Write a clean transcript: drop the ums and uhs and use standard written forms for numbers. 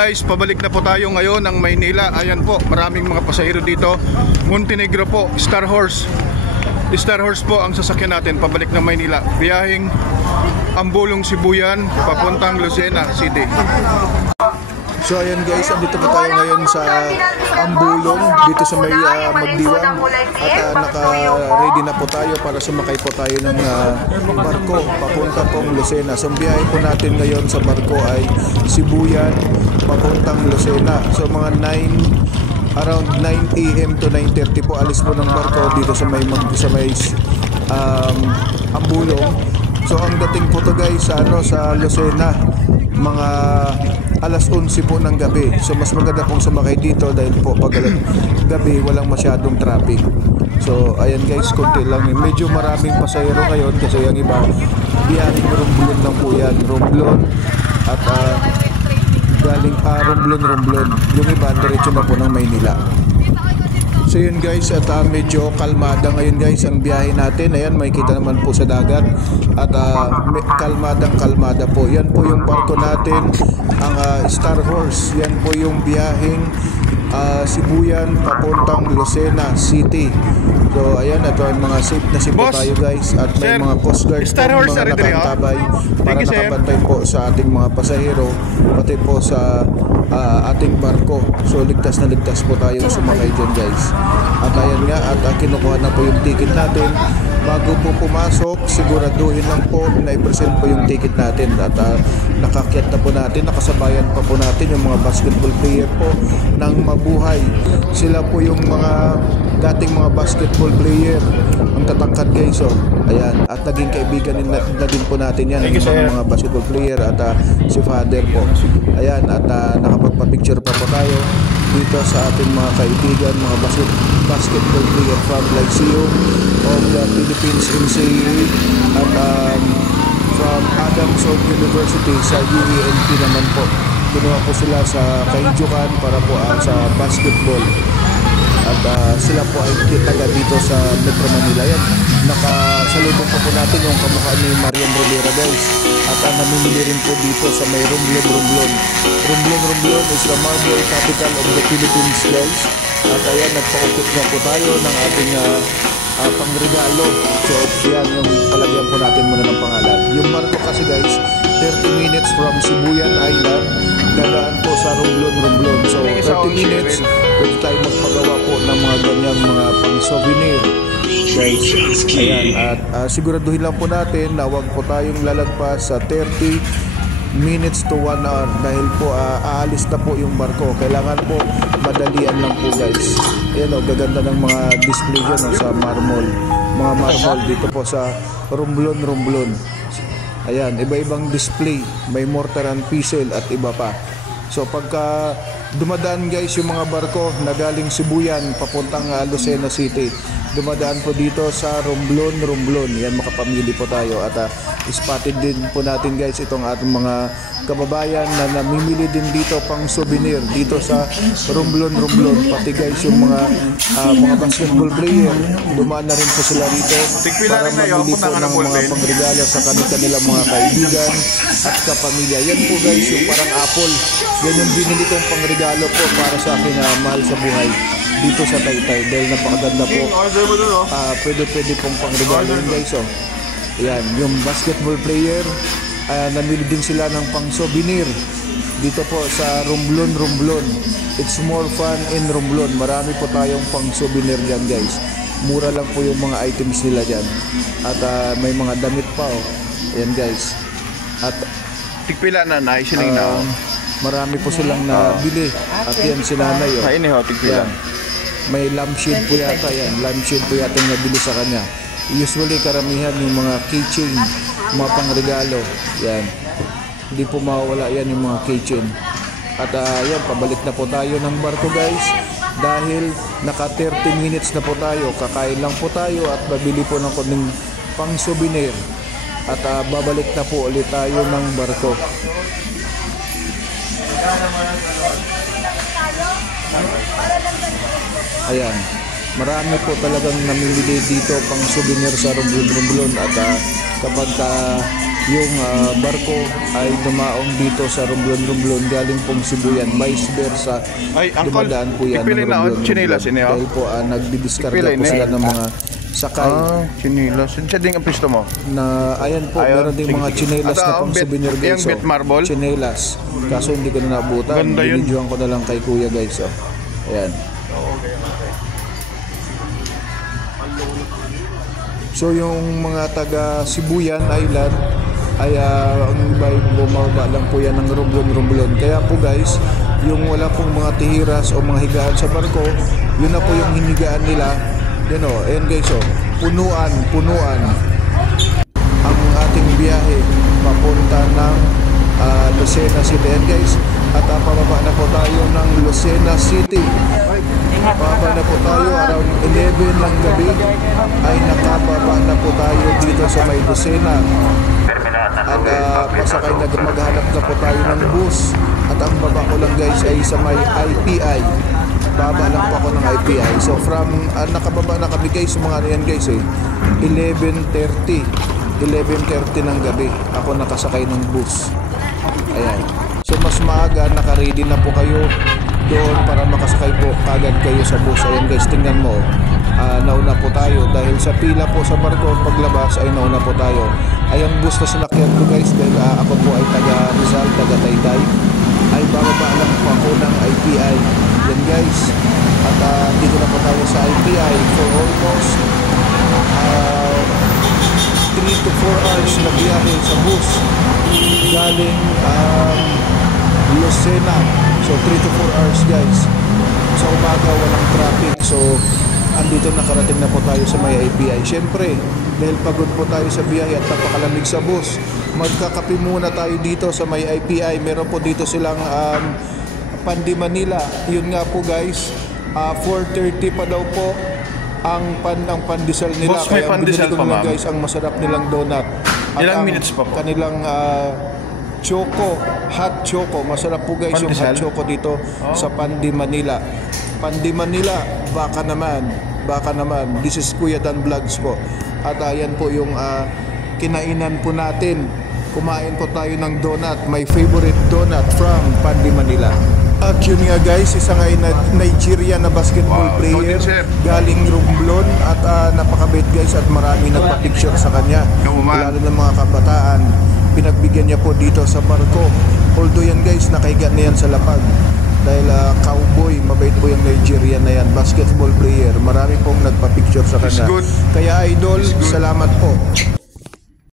Guys, pabalik na po tayo ngayon ng Maynila. Ayan po, maraming mga pasahero dito. Montenegro po, Star Horse. Star Horse po ang sasakyan natin pabalik ng Maynila. Biyaheng Ambulong, Sibuyan, papuntang Lucena City. So ayan guys, andito po tayo ngayon sa Ambulong, dito sa may Magdiwang. At naka-ready na po tayo para sumakay po tayo ng barko papunta pong Lucena. So ang biyahe po natin ngayon sa barko ay Sibuyan, papuntang Lucena. So mga around 9 AM to 9:30 po alis po ng barko dito sa may Ambulong. So ang dating po to guys sa Lucena mga alas 11 po ng gabi. So mas maganda pong sumakay dito dahil po pag gabi walang masyadong traffic. So ayan guys, konti lang. Medyo maraming pasahero ngayon kasi yung iba biyaheng Romblon lang po yan. Romblon at galing Romblon. Yung iba diretso na po ng Maynila. So yun guys, at medyo kalmada ngayon guys ang biyahe natin. Ayan, makikita naman po sa dagat. At kalmada po. Yan po yung barko natin, ang Star Horse. Yan po yung biyaheng Sibuyan papuntang Lucena City. So ayan, ito ang mga safe na safe po tayo guys. At may mga Coast Guard po, mga nakatabay para nakabantay po sa ating mga pasahero, pati po sa ating barko. So ligtas na ligtas po tayong sumakay dyan guys. At ayan nga, at kinukuha na po yung ticket natin. Bago po pumasok, siguraduhin lang po na i-present po yung ticket natin. At nakakyat na po natin, nakasabayan pa po natin yung mga basketball player po ng Mabuhay. Sila po yung mga dating mga basketball player, ang tatangkad guys. Ayan, at naging kaibigan na din po natin yan, yung mga basketball player at si Father po. Ayan, at nakapagpa-picture pa po tayo dito sa ating mga kaibigan, mga basketball player from Lyceum of the Philippines NCAA at from Adams University sa UANP naman po. Kinuha po sila sa Kainjukan para po sa basketball. At sila po ay taga dito sa Metro Manila. Yan, nakasalubong po natin yung kamukha ni Marian Rivera guys. At namimili rin po dito sa may Romblon. Romblon is the marble capital of the Philippines guys. At ayan, nagpa-ukit na po tayo ng ating pangregalo. So yan yung palagyan po natin muna ng pangalan. Yung barko kasi guys, 30 minutes from Sibuyan Island, dadaan po sa Romblon. So 30 minutes, pwede tayo magpagawa po ng mga ganyang mga pang-souvenir guys. Ayan, at siguraduhin lang po natin na wag po tayong lalagpas sa 30 minutes to 1 hour dahil po aalis na po yung barko. Kailangan po madalian lang po guys. Ayan gaganda ng mga display dyan sa marble. Mga marble dito po sa Romblon. Ayan, iba-ibang display. May mortar and pestle at iba pa. So pagka dumadaan guys yung mga barko na galing Sibuyan papuntang Lucena City, dumadaan po dito sa Romblon. Yan, makapamili po tayo. At spotted din po natin guys itong ating mga kababayan na namimili din dito pang souvenir dito sa Romblon. Pati guys yung mga basketball player, dumaan na rin po sila rito para mamili po ng mga pangregalo sa kanilang mga kaibigan at kapamilya. Yan po guys yung parang apple. Yan yung binili kong pangregalo po para sa akin na mahal sa buhay dito sa Taytay dahil napakaganda po. Pwede pong pangregalo yun guys. Yan, yung basketball player, namili din sila ng pang souvenir dito po sa Romblon. It's more fun in Romblon. Marami po tayong pang souvenir dyan guys. Mura lang po yung mga items nila dyan. At may mga damit pa Ayan guys. At tigpila na siling na marami po silang nabili. At yan si nanay tigpila. May lampshade po yata yan. Lampshade po yata yung nabili sa kanya. Usually karamihan yung mga keychain, mga pangregalo. Yan, hindi po mawawala yan yung mga keychain. At yan, pabalik na po tayo ng barko guys. Dahil naka 30 minutes na po tayo. Kakain lang po tayo at babili po ng konting pang souvenir. At babalik na po ulit tayo ng barko. Ayan, marami po talagang namimili dito pang souvenir sa Romblon. At kapag yung barko ay dumaong dito sa Romblon galing pong Sibuyan, vice versa. Ay, Uncle, dumadaan po yan ipilay ng na, Romblon chinelas, ini, oh. dahil po nagdidiskarga Ipilay po na, sila eh. ng mga sakay Chinilas. Siya din ang pisto mo. na ayan po, Ayun, meron ding sige, mga sige. chinelas At, na pang souvenir guys. yung bit marble? Chinelas. Kaso hindi ko na nabutan. Ganda yun. Binidyohan ko na lang kay kuya guys. Oh. Ayan. So yung mga taga Sibuyan Island ay ang iba ay bumaba lang po yan ng Romblon. Kaya po guys, yung wala pong mga tihiras o mga higaan sa barko, yun na po yung hinigaan nila. Yan o, ayan guys o, punuan ang ating biyahe papunta ng Lucena City. Ayan guys, at pababa na po tayo ng Lucena City. Pababa na po tayo around 11 ng gabi ay nakababa na po tayo dito sa may Lucena. At pasakay na maghanap na po tayo ng bus. At ang baba ko lang guys ay sa may IPI. Baba lang po ako ng IPI. So from nakababa na kami guys, mga yan guys 11:30 ng gabi ako nakasakay ng bus. Ayan. So mas maaga, naka-ready na po kayo doon para makasakay po kagad kayo sa bus. Ayan guys, tingnan mo. Nauna po tayo dahil sa pila po sa barko paglabas ay nauna po tayo. Ay ang bus na sinakyan ko guys dahil ako po ay taga Rizal, taga Taytay, ay bababa lang po ako ng IPI. Yan guys. At dito na po tayo sa IPI for almost 3 to 4 hours na biyahe sa bus galing Lucena. So 3 to 4 hours guys. Sa umaga walang traffic. So andito nakarating na po tayo sa may IPI. Siyempre, dahil pagod po tayo sa biyahe at napakalamig sa bus, magkakape muna tayo dito sa may IPI. Meron po dito silang Pandi Manila. Yun nga po guys, 4:30 pa daw po ang pandesal nila. Boss, may pandesal binili ko pa, na ma'am. guys ang masarap nilang donut. At Ilang ang minutes pa po? Kanilang hot choco. Masarap po guys yung hot Pandesal? choco dito sa Pandi Manila. Pandi Manila, baka naman. This is Kuya Dan Vlogs po. At ayan po yung kinainan po natin. Kumain po tayo ng donut. My favorite donut from Pandi Manila. At yun nga guys, isang Nigerian na basketball Wow, player so din, sir. galing Romblon at napakabait guys at marami nagpa-picture sa kanya. Kauman. Lalo ng mga kabataan. Pinagbigyan niya po dito sa barko. Although yan guys, nakahiga na yan sa lapag. Dahil cowboy, mabait po yung Nigerian na yan, basketball player. Marami pong nagpa-picture sa kanya. good. Kaya idol, salamat po.